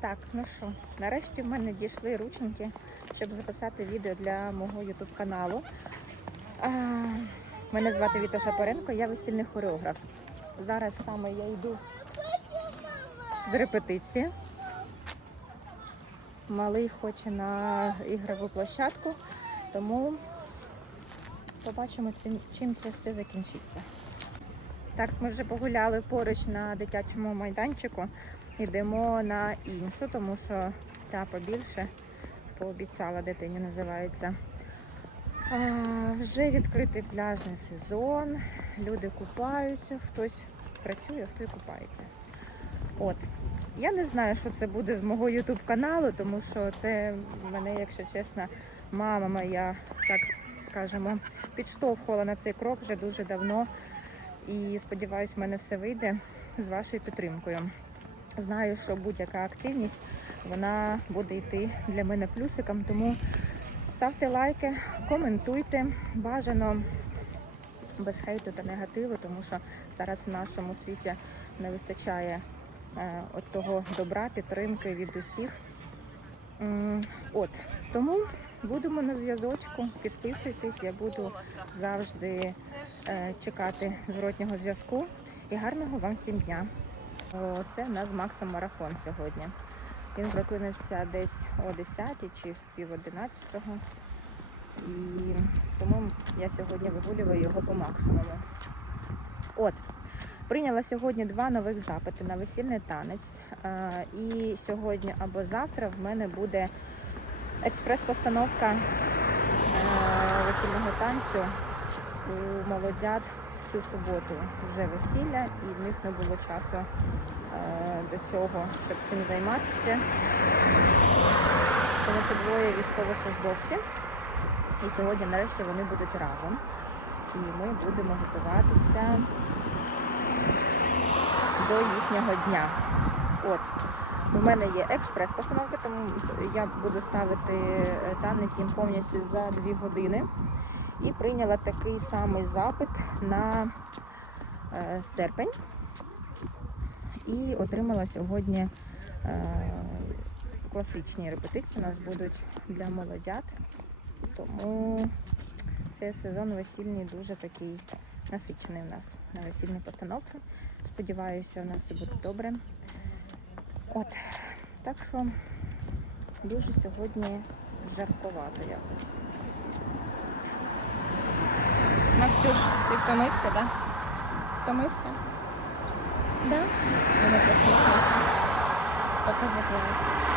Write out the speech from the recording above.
Так, ну що, нарешті в мене дійшли ручники, щоб записати відео для мого ютуб каналу. А, мене звати Віта Шапоренко, я весільний хореограф. Зараз саме я йду з репетиції. Малий хоче на ігрову площадку, тому побачимо, чим, чим це все закінчиться. Так, ми вже погуляли поруч на дитячому майданчику. Йдемо на іншу, тому що та побільше пообіцяла дитині називається. А, вже відкритий пляжний сезон, люди купаються, хтось працює, хто і купається. От. Я не знаю, що це буде з мого ютуб каналу, тому що це мене, якщо чесно, мама моя, так скажемо, підштовхувала на цей крок вже дуже давно. І сподіваюся, в мене все вийде з вашою підтримкою. Знаю, що будь-яка активність вона буде йти для мене плюсиком, тому ставте лайки, коментуйте. Бажано без хейту та негативу, тому що зараз в нашому світі не вистачає е, от того добра, підтримки від усіх. От тому будемо на зв'язочку. Підписуйтесь, я буду завжди е, чекати зворотнього зв'язку. І гарного вам всім дня. Це в нас з Максом марафон сьогодні. Він прокинувся десь о 10 чи в пів 11. І тому я сьогодні вигулюю його по максимуму. От, прийняла сьогодні два нових запити на весільний танець. І сьогодні або завтра в мене буде експрес-постановка е, весільного танцю у молодят цю суботу вже весілля, і в них не було часу е, до цього, щоб цим займатися. Тому що двоє військовослужбовців. І сьогодні нарешті вони будуть разом. І ми будемо готуватися до їхнього дня. От. У мене є експрес-постановка, тому я буду ставити е, танець їм повністю за 2 години. І прийняла такий самий запит на е, серпень. І отримала сьогодні е, класичні репетиції. У нас будуть для молодят. Тому цей сезон весільний дуже такий насичений у нас на весільні постановки. Сподіваюся, у нас все буде добре. От, так що дуже сьогодні жарковато якось. Максюш, ти втомився, так? Да? Втомився? Да? І не посміхнувся. Покажи клас.